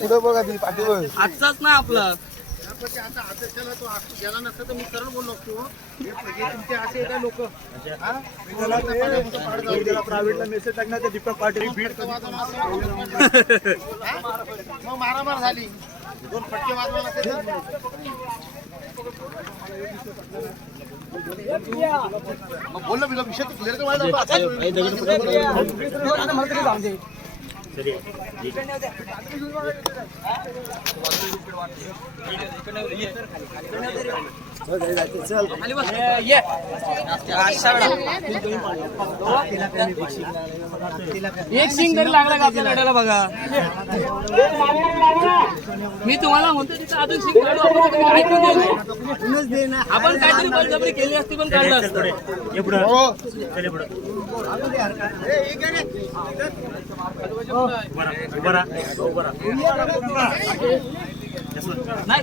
पुढे बघा ती पाठीवर आजचाच ना आपला आता आदर्शाला तो गेला नसता तर मी सरळ बोललो असतो तुमचे असे काय लोक प्रायव्हेटला मेसेज टाकणार ते दीपक पाटील बीड मग मारामार झाली 2 फटके वाजवायला बोललो बिलो विषय क्लिअर एक सिंग तरी लागला का आपल्या लढ्याला बघा. मी तुम्हाला म्हणतो तिथं अजून सिंग काढू आपण काहीतरी बळजबरी केली असती पण काढलं असतं. नाही